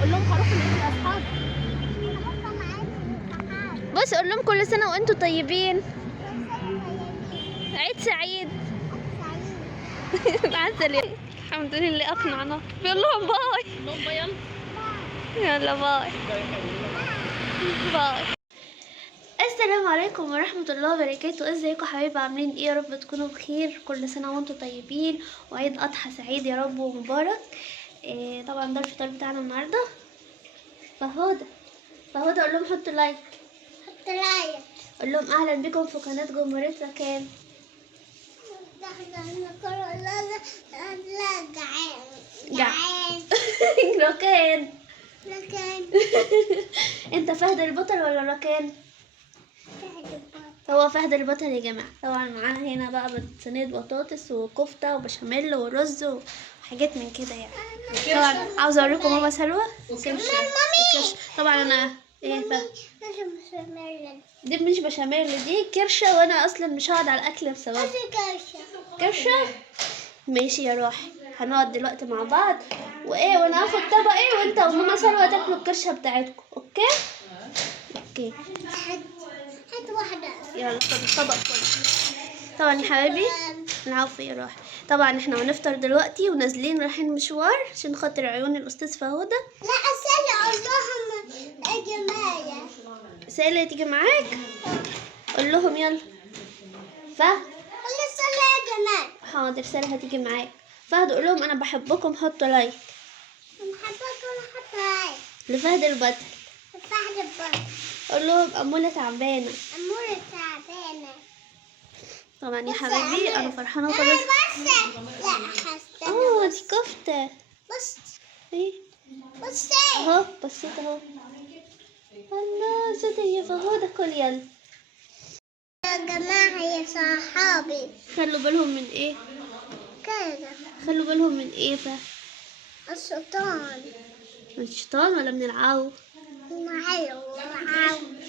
قول لهم خروف العيد يا اصحاب. بص قول لهم كل سنه وانتم طيبين. عيد سعيد. مع السلامه. الحمد لله اقنعنا. بيقول لهم باي. قول لهم باي. يلا يلا باي. باي. السلام عليكم ورحمة الله وبركاته. ازيكم حبايبي، عاملين ايه؟ يا رب تكونوا بخير. كل سنة وانتم طيبين وعيد اضحى سعيد يا رب ومبارك. طبعا ده الفطار بتاعنا النهارده. فهدى قول لهم حطوا لايك. قول لهم اهلا بكم في قناة جمهورية ركان. ركان. انت فهد البطل ولا ركان؟ هو فهد البطل يا جماعه. طبعا معانا هنا بقى صينيه بطاطس وكفته وبشاميل ورز وحاجات من كده يعني. طبعا عاوزه اوريكم ماما سلوى وكرش. طبعا انا ايه دي مش بشاميل، دي كرشه، وانا اصلا مش هقعد على الاكل بسبب كرشه. ماشي يا روحي، هنقعد دلوقتي مع بعض وانا هاخد طبق وانت وماما سلوى تاكلوا الكرشه بتاعتكم. اوكي هات واحدة. يلا خد الطبق كله. طبعا يا حبايبي العفو يا روحي. طبعا احنا هنفطر دلوقتي ونازلين رايحين مشوار عشان خاطر عيون الاستاذ فهودة. لا سالة اقول لهم اجي معايا. سالة تيجي معاك؟ قول لهم يلا. قول سالة اجي معاك. حاضر سالة هتيجي معاك. فهد قول لهم انا بحبكم، حطوا لايك. حطوا لايك لفهد البطل. قول لهم أمولة تعبانة. طبعا يا حبايبي أنا فرحانة خالص. دي كفتة. ايه اهو بصيت اهو. الله صدق يا فهودة. كل يلا يا جماعة يا صحابي. خلوا بالهم من ايه كده؟ خلوا بالهم من ايه بقى؟ من الشيطان ولا من العو؟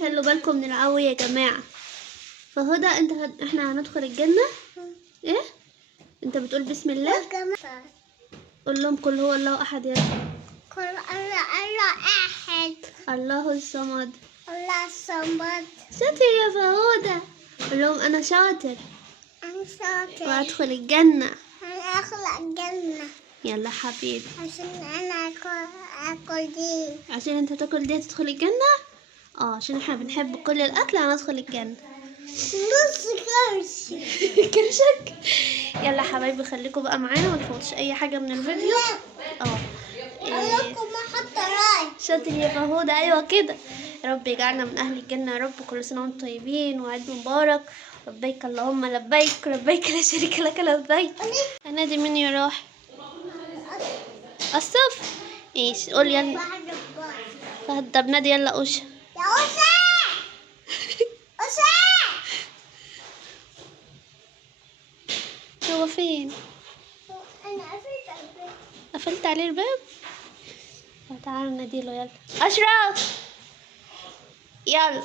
خلوا بالكم من العو يا جماعة. فهدى احنا هندخل الجنة. ايه انت بتقول بسم الله؟ قول لهم قل هو الله احد. يلا قل الله احد الله الصمد. شاطر يا فهودة. قول لهم انا شاطر وادخل الجنة. يلا حبيبي. عشان انا اكل دي. عشان انت تاكل دي تدخل الجنة. عشان احنا بنحب كل الاكل هندخل الجنة. نص كرشك. يلا حبايبي خليكم بقى معانا ما تفوتش اي حاجة من الفيديو. شاطر يا فهودة. ايوه كده. يا رب يجعلنا من اهل الجنة يا رب. كل سنة وانتم طيبين وعيد مبارك. لبيك اللهم لبيك لبيك لا شريك لك لبيك. هنادي مين يا روح؟ الصف. ايش قول يلا فهد. طب نادي يلا اوشا. يا اوشا. هو فين؟ انا قفلت عليه الباب. تعالوا ناديله. يلا اشرف. يلا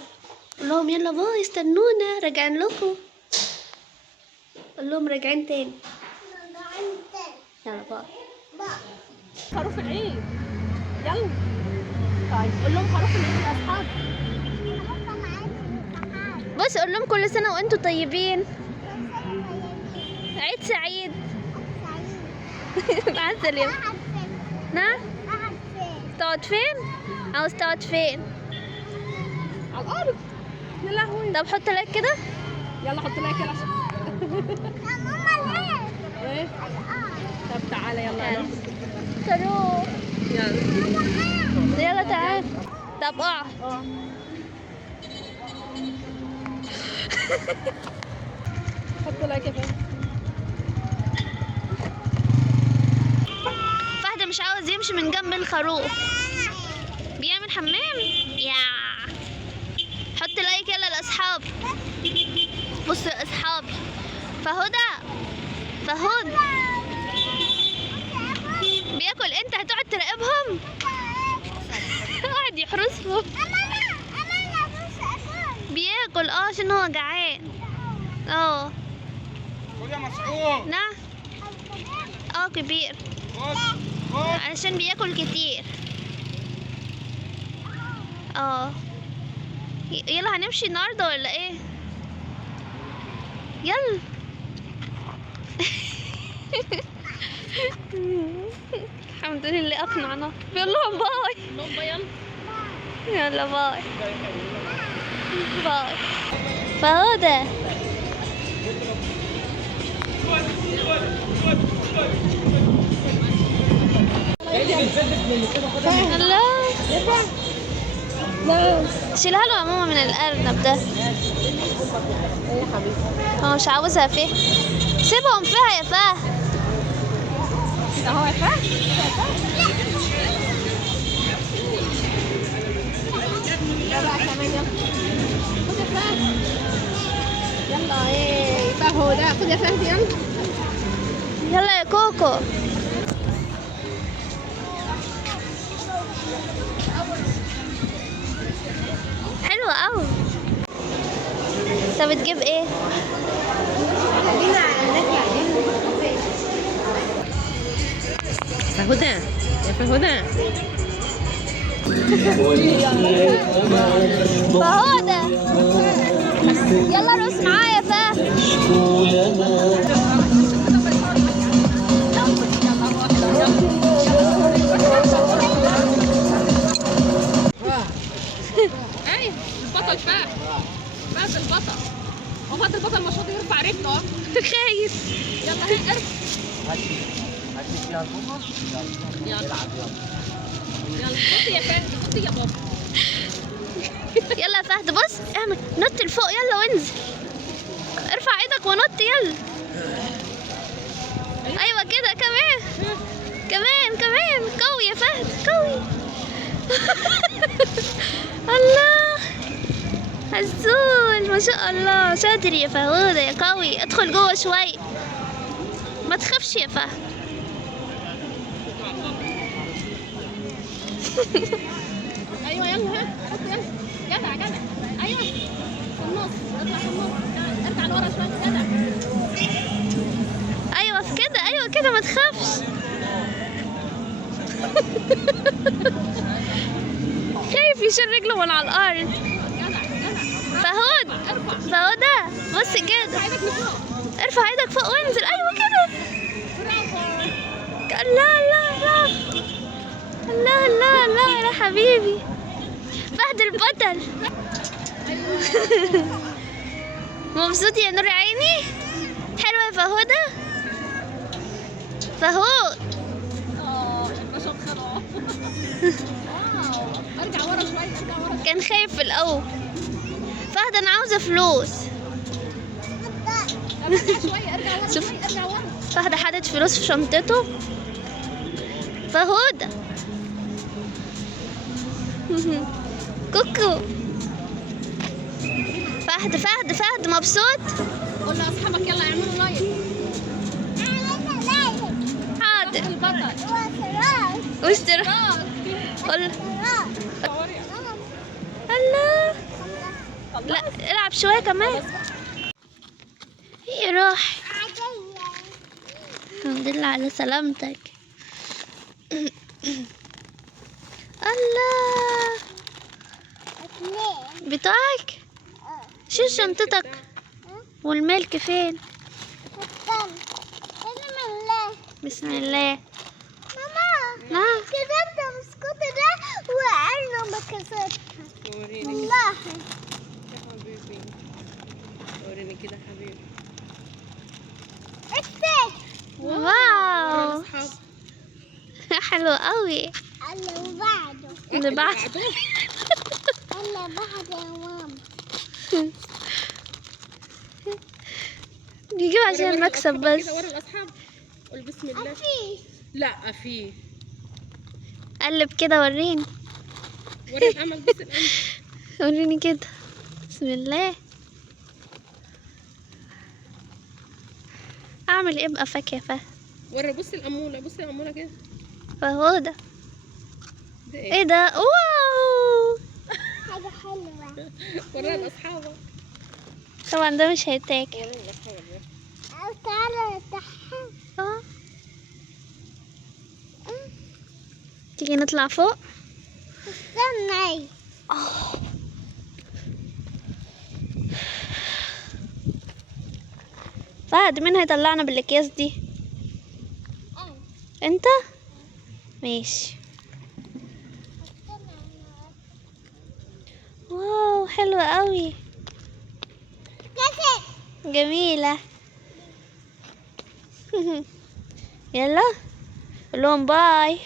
قول لهم يلا باي استنونا راجعين لكم. قول لهم راجعين تاني. يلا باي. خروف العيد. يلا طيب قول لهم خروف العيد يا اصحاب. بص قول لهم كل سنه وانتم طيبين. عيد سعيد. مع السلامه. نعم تقعد فين؟ عاوز تقعد فين؟ على الارض. يا لهوي. طب حط لايك كده. يلا حط لايك كده عشان يا ماما ليه؟ ايه؟ طب تعالى يلا خروف. يلا تعال. طب اقعد. حط لايك يا فهد مش عاوز يمشي من جنب الخروف. بيعمل حمام. يا حط لايك يلا لاصحابي. بصوا يا اصحابي فهود بياكل. انت هتقعد تراقبهم؟ قاعد يحرسهم. بياكل عشان هو جعان. يا مسعود. نعم كبير. علشان بياكل كتير. اه يلا هنمشي النهارده ولا ايه؟ يلا. الحمد لله اقنعنا. يلا باي. يلا باي. باي. فهدى الله. شيلها له يا ماما من الأرنب ده. هو مش عاوزها فيه. سيبهم فيها يا فهد. اهو يا فهد. يلا كمان يلا. خد يا فهد. يلا ايه فهد. خد يا فهد يلا. يلا يا كوكو. حلوة أوي. انت بتجيب ايه؟ فهدى يا فهدى. فهدى يلا رقص معايا يا فهد. ايوه البطل فهد. فهد البطل. هو فهد البطل مش راضي يرفع رجله. خايف. يلا هي ارفع. يلا خدي يا فهد. خدي يا بابا. يلا يا فهد بص اعمل نط لفوق يلا وانزل. ارفع ايدك ونط يلا. ايوه كده كمان. كمان قوي يا فهد قوي. الله عسول ما شاء الله. شاطر يا فهود يا قوي. ادخل جوه شوي ما تخافش يا فهد. ايوه يلا ها. حط يلا. جدع. ايوه في النص. اطلع في النص. ارجع لورا شويه. جدع. ايوه في كده. ايوه كده ما تخافش. خايف يشيل رجله من على الارض. جدع. فهود فهودة بص كده. ارفع ايدك فوق وانزل. ايوه كده. الله يا حبيبي. فهد البطل. مبسوط يا نور عيني. حلوة يا فهودة. فهود الباشا خلاص. واو. ارجع ورا شويه. كان خايف في الاول. فهد انا عاوزة فلوس. ارجع شويه. ارجع ورا شوف. شويه. ارجع ورا. فهد حاطط فلوس في شنطته. فهودة كوكو. فهد مبسوط. قول لاصحابك يلا يعملوا لايك. حاضر. البطل. واشتراك. قول الله. لا العب شوية كمان. هي راح. الحمد لله على سلامتك. الله بتاعك. شيل شنطتك. والملك فين؟ بسم الله. ماما نعم. كسرت البسكوت ده وعينه ما كسرتها والله. وريني كده حبيبي. اكتب واو حلو قوي. اللي بعده اللي بعد. اللي بعده يا ماما. بيجيب عشان المكسب بس. ورا الاصحاب. قول بسم الله. في لا في. قلب كده وريني. ورا الامل. بس الامل. وريني كده. بسم الله. اعمل ايه بقفاك يا فهد؟ ورا. بص الاموله. بص الاموله كده. فهودة. ده ايه ده؟ واو حاجة حلوة. ورا لاصحابك. طبعا ده مش هيتاكل. ورا لاصحابك. أو تعالى تحت. اه تيجي نطلع فوق. استني فهد مين هيطلعنا بالاكياس دي؟ انت؟ ماشي. واو حلوة قوي، جميلة. يلا قول لهم باي.